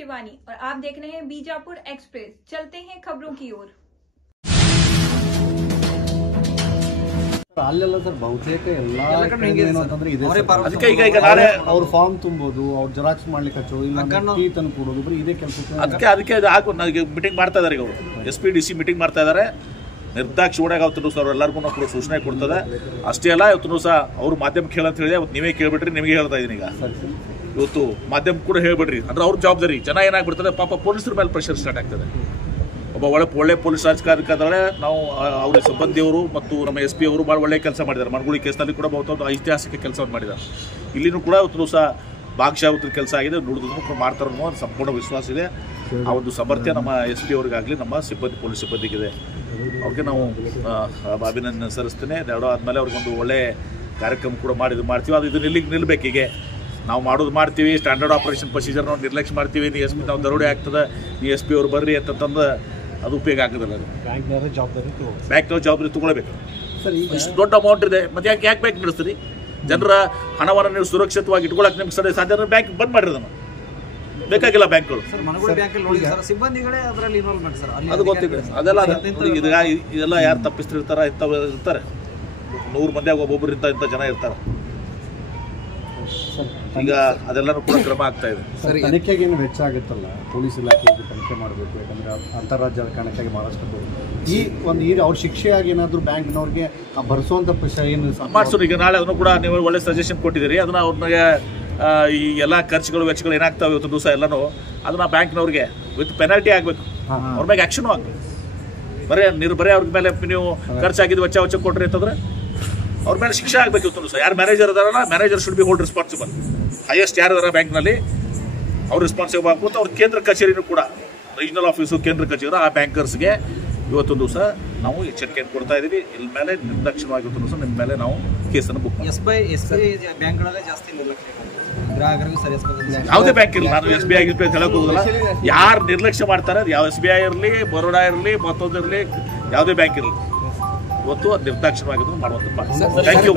शिवानी और आप देख रहे हैं बीजापुर एक्सप्रेस। चलते हैं खबरों की ओर। ಅಲ್ಲೆಲ್ಲ ಸರ್ ಬಹುತೇಕ ಎಲ್ಲ ಏನಂತಂದ್ರೆ ಇದೆ ಅವ್ರ ಫಾರ್ಮ್ ತುಂಬೋದು, ಅವ್ರು ಜೆರಾಕ್ಸ್ ಮಾಡ್ಲಿಕ್ಕೆ ಹಚ್ಚೋದು, ಇಲ್ಲ ಕೀ ತಂದು ಕೊಡೋದು, ಬರೀ ಇದೇ ಕೆಲಸಕ್ಕೆ ಅದಕ್ಕೆ ಮೀಟಿಂಗ್ ಮಾಡ್ತಾ ಇದಾರೆ. ಅವರು SPD ಮೀಟಿಂಗ್ ಮಾಡ್ತಾ ಇದ್ದಾರೆ. ನಿರ್ದಾಕ್ಷ ಓಡಾಗ ಅವತ್ತು ಸರ್ ಎಲ್ಲರಿಗೂ ನಾವು ಸೂಚನೆ ಕೊಡ್ತದೆ. ಅಷ್ಟೇ ಅಲ್ಲ, ಇವತ್ತು ಸಹ ಅವರು ಮಾಧ್ಯಮಕ್ಕೆ ಹೇಳಂತ ಹೇಳಿದೆ. ಅವತ್ತು ನೀವೇ ಕೇಳ್ಬಿಟ್ರಿ, ನಿಮಗೆ ಹೇಳ್ತಾ ಇದ್ದೀನಿ. ಈಗ ಇವತ್ತು ಮಾಧ್ಯಮ ಕೂಡ ಹೇಳ್ಬಿಡ್ರಿ, ಅಂದ್ರೆ ಅವ್ರ ಜವಾಬ್ದಾರಿ. ಜನ ಏನಾಗ್ಬಿಡ್ತದೆ, ಪಾಪ ಪೊಲೀಸರ ಮೇಲೆ ಪ್ರೆಷರ್ ಸ್ಟಾರ್ಟ್ ಆಗ್ತದೆ. ಒಬ್ಬ ಒಳ್ಳೆ ಪೊಲೀಸ್ ಅಧಿಕಾರಿಕಾದ್ರೆ ನಾವು ಅವ್ರ ಸಿಬ್ಬಂದಿಯವರು ಮತ್ತು ನಮ್ಮ SP ಅವರು ಭಾಳ ಒಳ್ಳೆ ಕೆಲಸ ಮಾಡಿದ್ದಾರೆ. ಮನಗುಳಿ ಕೇಸ್ನಲ್ಲಿ ಕೂಡ ಬಹುತೇಕ ಐತಿಹಾಸಿಕ ಕೆಲಸವನ್ನು ಮಾಡಿದ್ದಾರೆ. ಇಲ್ಲಿನೂ ಕೂಡ ಇವತ್ತು ಸಹ ಭಾಗಶಾವತ್ರ ಕೆಲಸ ಆಗಿದೆ. ನುಡಿದ್ರು ಮಾಡ್ತಾರೆ ಅನ್ನೋ ಸಂಪೂರ್ಣ ವಿಶ್ವಾಸ ಇದೆ. ಆ ಒಂದು ಸಮರ್ಥ್ಯ ನಮ್ಮ SP ಅವರಿಗಾಗಲಿ ನಮ್ಮ ಪೊಲೀಸ್ ಸಿಬ್ಬಂದಿಗಿದೆ. ಅವ್ರಿಗೆ ನಾವು ಅಭಿನಂದನೆ ಸಲ್ಲಿಸ್ತೇನೆ. ಎರಡೂ ಆದಮೇಲೆ ಅವ್ರಿಗೊಂದು ಒಳ್ಳೆ ಕಾರ್ಯಕ್ರಮ ಕೂಡ ಮಾಡ್ತೀವಿ. ಅದು ಇದು ನಿಲ್ಲಬೇಕು. ಹೀಗೆ ನಾವು ಮಾಡೋದು ಮಾಡ್ತೀವಿ, ಸ್ಟ್ಯಾಂಡರ್ಡ್ ಆಪರೇಷನ್ ಪ್ರೊಸೀಜರ್ ನಾವು ನಿರ್ಲಕ್ಷ್ಯ ಮಾಡ್ತೀವಿ. ನೀವು SP ನಾವು ದರೋಡೆ ಆಗ್ತದೆ, ನೀವು SP ಅವ್ರು ಬರ್ರಿ ಅಂತಂದು ಅದು ಉಪಯೋಗ ಆಗೋದಿಲ್ಲ. ಅದು ಬ್ಯಾಂಕ್ನವ್ರ ಜವಾಬ್ದಾರಿ ತೊಗೊಳ್ಬೇಕು. ಇಷ್ಟು ದೊಡ್ಡ ಅಮೌಂಟ್ ಇದೆ, ಮತ್ತೆ ಯಾಕೆ ಬ್ಯಾಂಕ್ ನಡೆಸ್ತೀರಿ? ಜನರ ಹಣವನ್ನು ನೀವು ಸುರಕ್ಷಿತವಾಗಿ ಇಟ್ಕೊಳ್ಳೋಕೆ ನಿಮ್ಗೆ ಸಾಧ್ಯ ಅಂದ್ರೆ ಬ್ಯಾಂಕ್ ಬಂದ್ ಮಾಡಿರೋದನ್ನು ಬೇಕಾಗಿಲ್ಲ. ಬ್ಯಾಂಕ್ಗಳು ಅದು ಗೊತ್ತಿದೆ. ಇದೆಲ್ಲ ಯಾರು ತಪ್ಪಿಸ್ತಿರ್ತಾರೆ, ಇರ್ತಾರೆ 100 ಮಂದಿಯಾಗ ಒಬ್ಬೊಬ್ಬರು ಇಂಥ ಜನ ಇರ್ತಾರೆ. ಈಗ ಅದೆಲ್ಲರೂ ಕೂಡ ಕ್ರಮ ಆಗ್ತಾ ಇದೆ. ತನಿಖೆಗೆ ಏನು ವೆಚ್ಚ ಆಗುತ್ತಲ್ಲ, ಪೊಲೀಸ್ ಇಲಾಖೆಗೆ ತನಿಖೆ ಮಾಡಬೇಕು. ಯಾಕಂದ್ರೆ ಅಂತಾರಾಜ್ಯ ಕಾರಣಕ್ಕಾಗಿ ಮಹಾರಾಷ್ಟ್ರ ಅವ್ರ ಶಿಕ್ಷೆಯಾಗಿ ಏನಾದರೂ ಬ್ಯಾಂಕ್ನವ್ರಿಗೆ ಭರಿಸುವಂಥ ಏನು ಮಾಡಿಸೋದು. ಈಗ ನಾಳೆ ಅದನ್ನು ಕೂಡ ನೀವು ಒಳ್ಳೆ ಸಜೆಷನ್ ಕೊಟ್ಟಿದ್ದೀರಿ. ಅದನ್ನ ಅವ್ರಿಗೆ ಈ ಎಲ್ಲ ಖರ್ಚುಗಳು ವೆಚ್ಚಗಳು ಏನಾಗ್ತಾವೆ ಇವತ್ತು ದಿವಸ ಎಲ್ಲನೂ ಅದನ್ನ ಬ್ಯಾಂಕ್ನವ್ರಿಗೆ ವಿತ್ ಪೆನಾಲ್ಟಿ ಆಗಬೇಕು. ಅವ್ರ ಮೇಲೆ ಆ್ಯಕ್ಷನು ಆಗಬೇಕು. ಬರೀ ಅವ್ರ ಮೇಲೆ ನೀವು ಖರ್ಚಾಗಿದ್ದು ವೆಚ್ಚ ಕೊಟ್ರಿ ಅಂತಂದ್ರೆ ಅವ್ರ ಮೇಲೆ ಶಿಕ್ಷೆ ಆಗಬೇಕು. ಇವತ್ತು ದಿವಸ ಯಾರು ಮ್ಯಾನೇಜರ್ ಅದಾರಲ್ಲ, manager should be hold responsible. Highest ಯಾರು ಅದಾರ ಬ್ಯಾಂಕ್ನಲ್ಲಿ ಅವ್ರು ರೆಸ್ಪಾನ್ಸಿಬಲ್ ಆಗ್ಬೋದು. ಅವ್ರ ಕೇಂದ್ರ ಕಚೇರಿನೂ ಕೂಡ, ರೀಜನಲ್ ಆಫೀಸು ಕೇಂದ್ರ ಕಚೇರಿ, ಆ ಬ್ಯಾಂಕರ್ಸ್ಗೆ ಇವತ್ತೊಂದು ದಿವಸ ನಾವು ಎಚ್ಚರಿಕೆಯನ್ನು ಕೊಡ್ತಾ ಇದ್ದೀವಿ. ಇಲ್ಲಿ ಮೇಲೆ ನಿರ್ದಾಕ್ಷಿಣ್ಯವಾಗಿ ಇವತ್ತು ದಿವಸ ನಿಮ್ಮ ಮೇಲೆ ನಾವು ಕೇಸನ್ನು ಬುಕ್ ಯಾವುದೇ ಬ್ಯಾಂಕ್ ಇರಲಿ, ನಾನು SBI ಆಗಿರ್ತೀವಿ ಅಂತ ಹೇಳಕ್ ಹೋಗೋದಿಲ್ಲ. ಯಾರು ನಿರ್ಲಕ್ಷ್ಯ ಮಾಡ್ತಾರೆ, ಯಾವ SBI ಇರಲಿ, ಬರೋಡಾ ಇರಲಿ, ಮತ್ತೊಂದಿರಲಿ, ಯಾವುದೇ ಬ್ಯಾಂಕ್ ಇರಲಿ, ಇವತ್ತು ನಿರ್ದಾಕ್ಷಿಣ್ಯವಾಗಿ ಮಾಡುವಂಥ. Thank you.